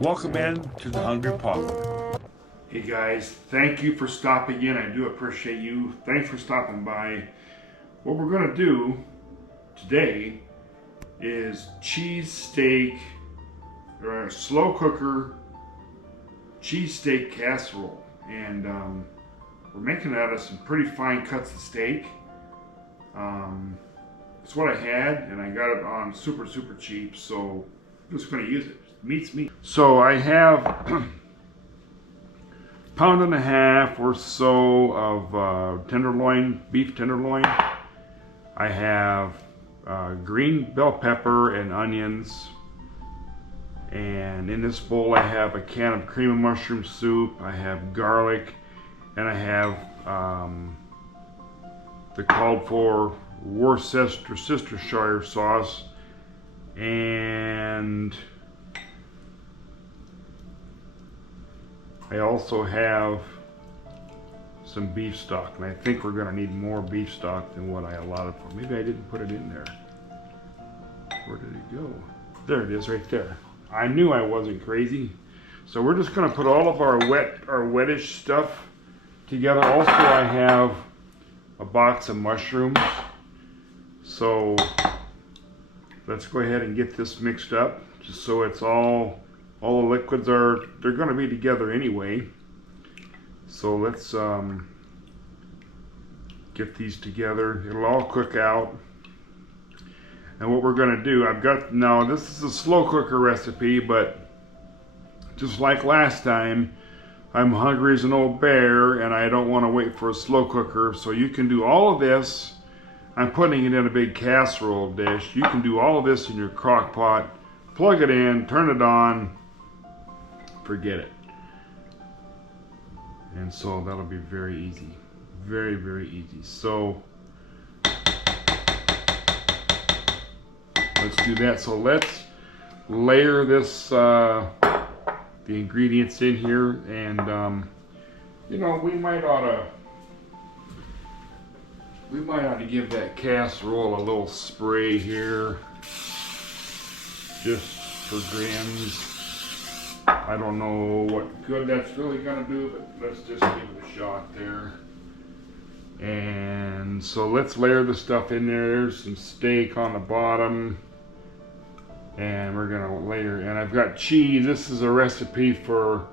Welcome in to the Hungry Potluck. Hey guys, thank you for stopping in. I do appreciate you. Thanks for stopping by. What we're going to do today is cheese steak, or slow cooker cheese steak casserole. And we're making it out of some pretty fine cuts of steak. It's what I had, and I got it on super cheap, so I'm just going to use it. Meat's meat. So I have pound and a half or so of tenderloin, beef tenderloin. I have green bell pepper and onions. And in this bowl I have a can of cream of mushroom soup. I have garlic, and I have the called for Worcestershire sauce, and I also have some beef stock, and I think we're going to need more beef stock than what I allotted for. Maybe I didn't put it in there. Where did it go? There it is, right there. I knew I wasn't crazy. So we're just going to put all of our wettish stuff together. Also, I have a box of mushrooms. So let's go ahead and get this mixed up, just so it's all the liquids they're going to be together anyway. So let's get these together. It'll all cook out. And what we're going to do, now this is a slow cooker recipe, but just like last time, I'm hungry as an old bear and I don't want to wait for a slow cooker. So you can do all of this. I'm putting it in a big casserole dish. You can do all of this in your crock pot. Plug it in, turn it on, forget it. And so that'll be very easy. Very easy. So let's do that. So let's layer this, the ingredients in here, and you know, we might ought to give that casserole a little spray here, just for grins. I don't know what good that's really gonna do, but let's just give it a shot there. And so let's layer the stuff in there. There's some steak on the bottom, and we're gonna layer, and I've got cheese. This is a recipe for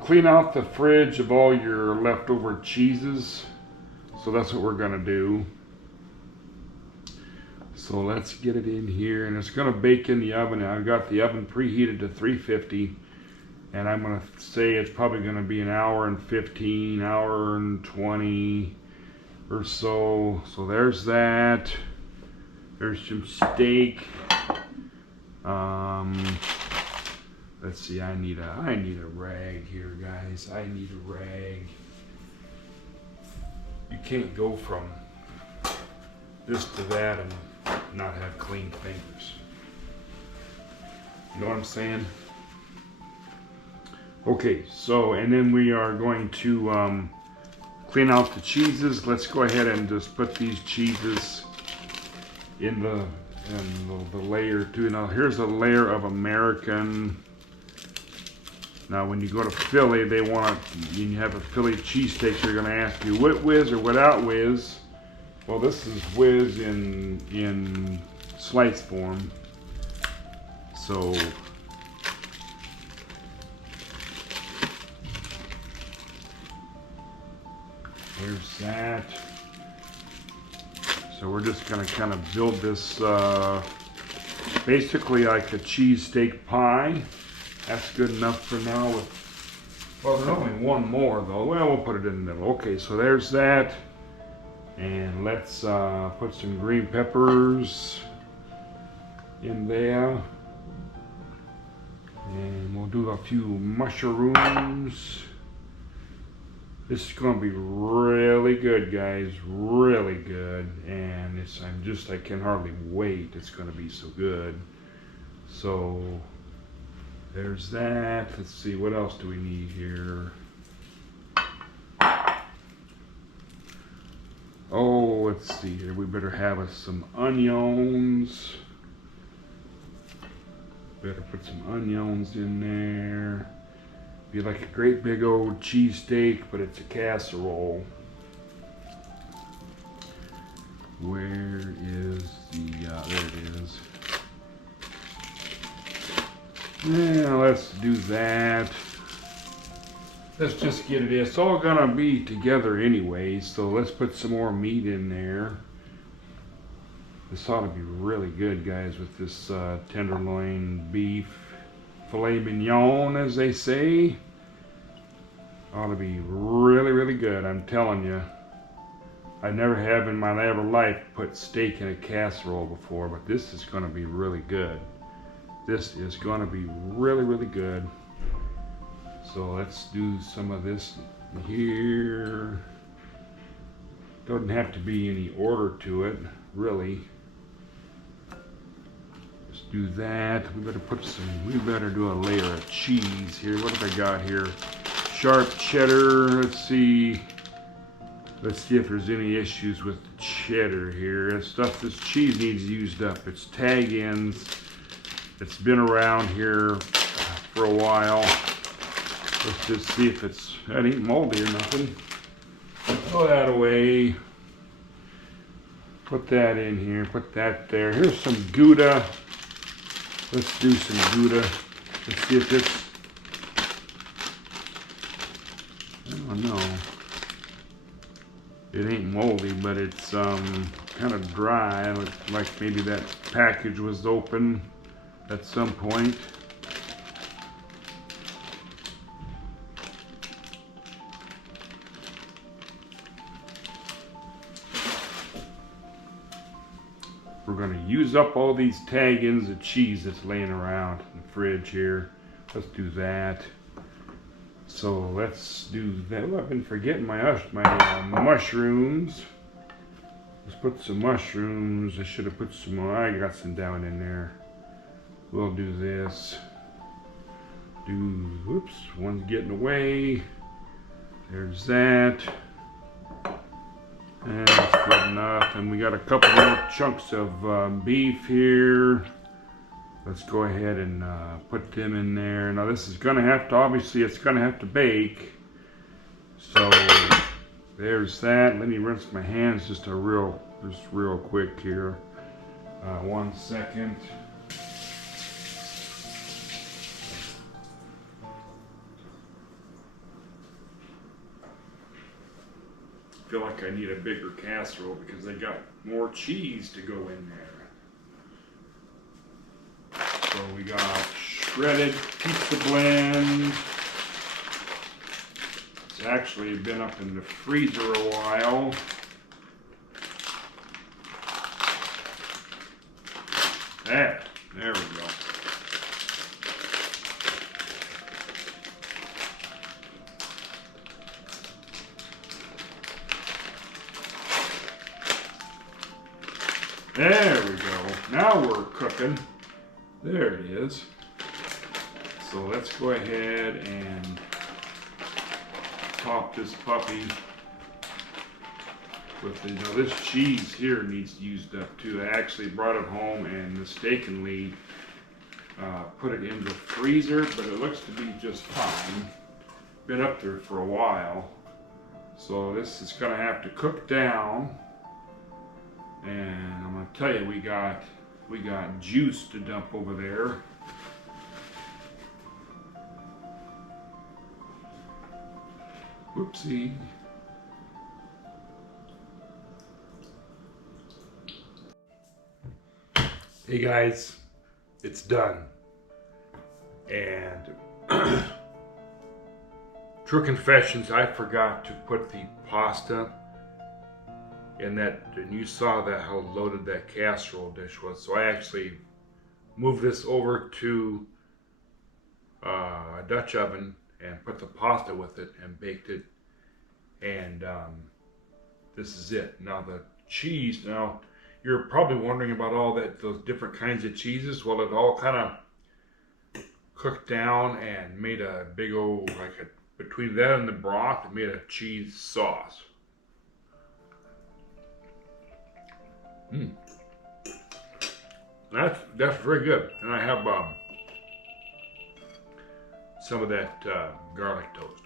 clean out the fridge of all your leftover cheeses. So that's what we're gonna do. So let's get it in here, and it's gonna bake in the oven. I've got the oven preheated to 350, and I'm gonna say it's probably gonna be an hour and 15, hour and 20 or so. So there's that. There's some steak. Let's see, I need a rag here, guys. I need a rag. You can't go from this to that and not have clean fingers. You know what I'm saying? Okay, so, and then we are going to clean out the cheeses. Let's go ahead and just put these cheeses in the layer too. Now here's a layer of American. Now when you go to Philly, when you have a Philly cheesesteak, they're going to ask you with whiz or without whiz. Well, this is whiz in slice form. So there's that. So we're just going to kind of build this basically like a cheesesteak pie. That's good enough for now. Well, there's only one more though. Well, we'll put it in the middle. Okay, so there's that. And let's put some green peppers in there. And we'll do a few mushrooms. This is going to be really good, guys. Really good. And I can hardly wait. It's going to be so good. So there's that. Let's see, what else do we need here? Oh, let's see here. We better have us some onions. Better put some onions in there. Be like a great big old cheesesteak, but it's a casserole. Where is the, there it is. Yeah, let's do that. Let's just get it in. It's all gonna be together anyway, so let's put some more meat in there. This ought to be really good, guys, with this tenderloin beef. Filet mignon, as they say. Ought to be really, really good, I'm telling you. I never have in my ever life put steak in a casserole before, but this is going to be really good. This is going to be really, really good. So let's do some of this here. Doesn't have to be any order to it, really. Let's do that. We better do a layer of cheese here. What have I got here? Sharp cheddar. Let's see if there's any issues with the cheddar here. This cheese needs used up. It's tag ends. It's been around here for a while. Let's just see if that ain't moldy or nothing. Throw that away. Put that in here. Put that there. Here's some Gouda. Let's do some Gouda. Let's see if it's, I don't know. It ain't moldy, but it's kind of dry. Looks like maybe that package was open at some point. We're going to use up all these tag ends of cheese that's laying around in the fridge here. Let's do that. So let's do that. Oh, I've been forgetting my mushrooms. Let's put some mushrooms. I should have put some more. I got some down in there. We'll do this. Whoops, one's getting away. There's that. And that's good enough. And we got a couple more chunks of beef here. Let's go ahead and put them in there. Now this is gonna have to, obviously it's gonna have to bake. So there's that. Let me rinse my hands just real quick here. 1 second. I feel like I need a bigger casserole because they got more cheese to go in there. So we got shredded pizza blend. It's actually been up in the freezer a while. There we go. There we go. Now we're cooking. There it is. So let's go ahead and top this puppy with the, this cheese here needs used up too. I actually brought it home and mistakenly put it in the freezer, but it looks to be just fine. Been up there for a while. So this is gonna have to cook down. And I'm gonna tell you, we got juice to dump over there. Whoopsie. Hey guys, it's done. And true confessions, I forgot to put the pasta in that, and you saw that how loaded that casserole dish was. So I actually moved this over to a Dutch oven and put the pasta with it and baked it. And this is it. Now the cheese, now you're probably wondering about all those different kinds of cheeses. Well, it all kind of cooked down and made a big old, between that and the broth, it made a cheese sauce. That's very good. And I have some of that garlic toast.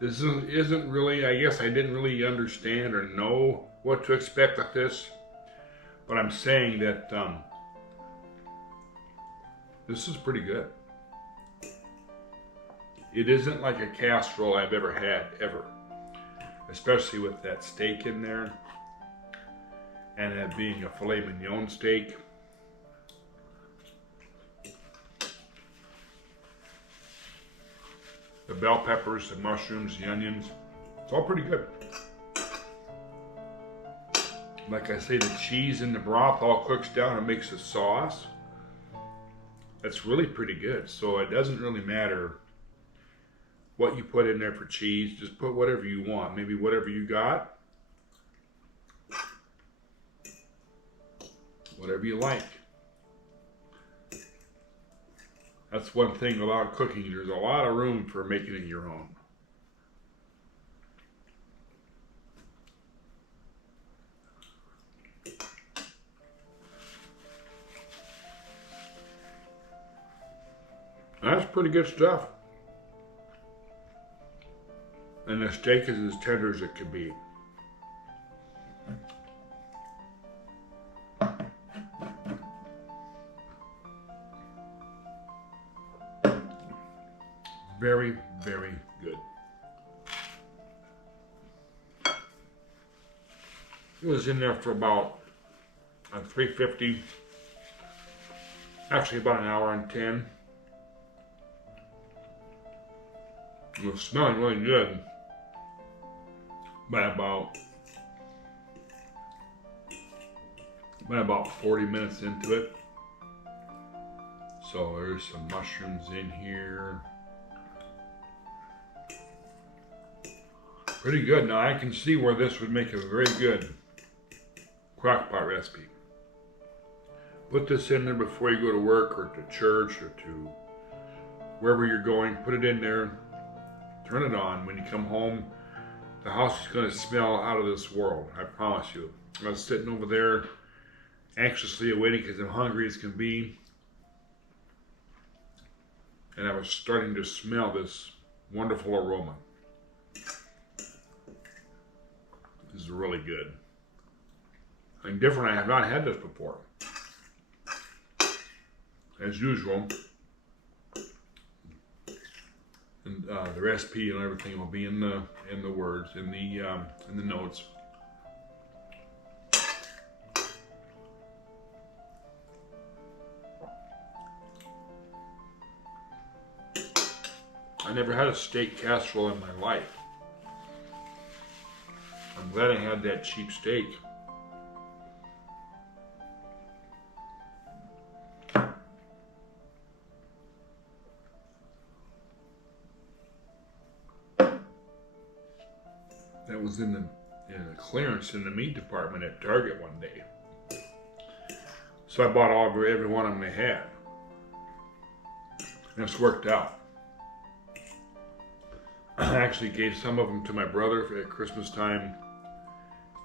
This isn't really, I guess I didn't really understand or know what to expect with this, but I'm saying that this is pretty good. It isn't like a casserole I've ever had, ever. Especially with that steak in there, and it being a filet mignon steak. The bell peppers, the mushrooms, the onions, it's all pretty good. Like I say, the cheese in the broth all cooks down and makes a sauce. That's really pretty good. So it doesn't really matter what you put in there for cheese. Just put whatever you want. Maybe whatever you got. Whatever you like. That's one thing about cooking. There's a lot of room for making it your own. That's pretty good stuff. And the steak is as tender as it could be. Very, very good. It was in there for about 350, actually about an hour and 10. It was smelling really good by about 40 minutes into it. So there's some mushrooms in here. Pretty good. Now I can see where this would make a very good crock-pot recipe. Put this in there before you go to work or to church or to wherever you're going. Put it in there. Turn it on. When you come home, the house is going to smell out of this world. I promise you. I was sitting over there anxiously awaiting because I'm hungry as can be. And I was starting to smell this wonderful aroma. This is really good. And different, I have not had this before. As usual. And the recipe and everything will be in the words, in the notes. I never had a steak casserole in my life. I'm glad I had that cheap steak. That was in the clearance in the meat department at Target one day. So I bought every one of them they had. And it's worked out. I actually gave some of them to my brother at Christmas time.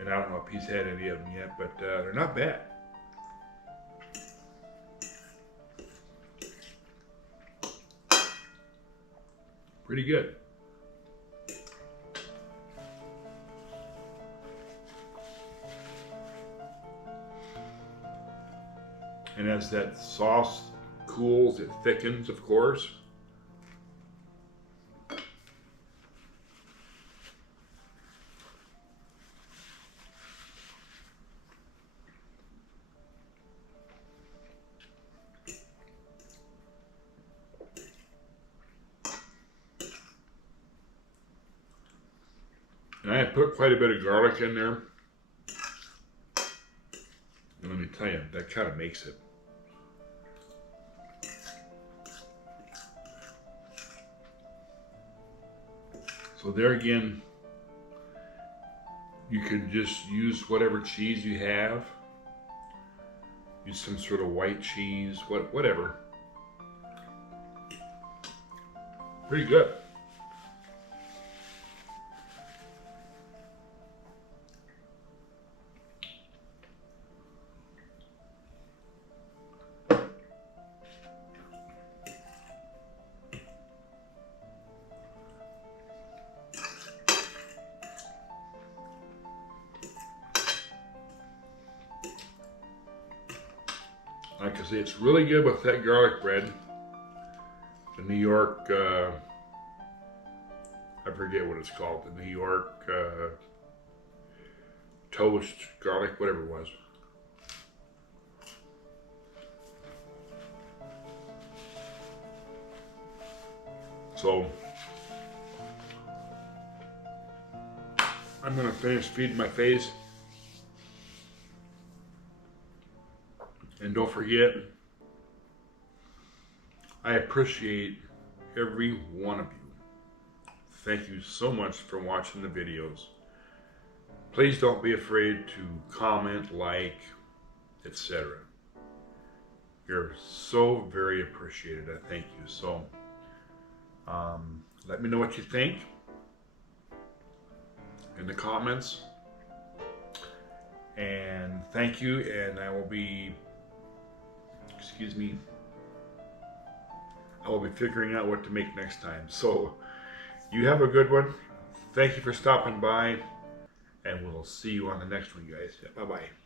And I don't know if he's had any of them yet, but they're not bad. Pretty good. And as that sauce cools, it thickens, of course. And I put quite a bit of garlic in there. And let me tell you, that kind of makes it. So there again, you could just use whatever cheese you have. use some sort of white cheese, whatever. Pretty good. Like I say, it's really good with that garlic bread. The New York, I forget what it's called, the New York toast garlic, whatever it was. So, I'm gonna finish feeding my face. And don't forget, I appreciate every one of you. Thank you so much for watching the videos. Please don't be afraid to comment, like, etc. You're so very appreciated. I thank you. So, let me know what you think in the comments. And thank you, and I will be figuring out what to make next time. So you have a good one. Thank you for stopping by, and we'll see you on the next one, guys. Bye-bye.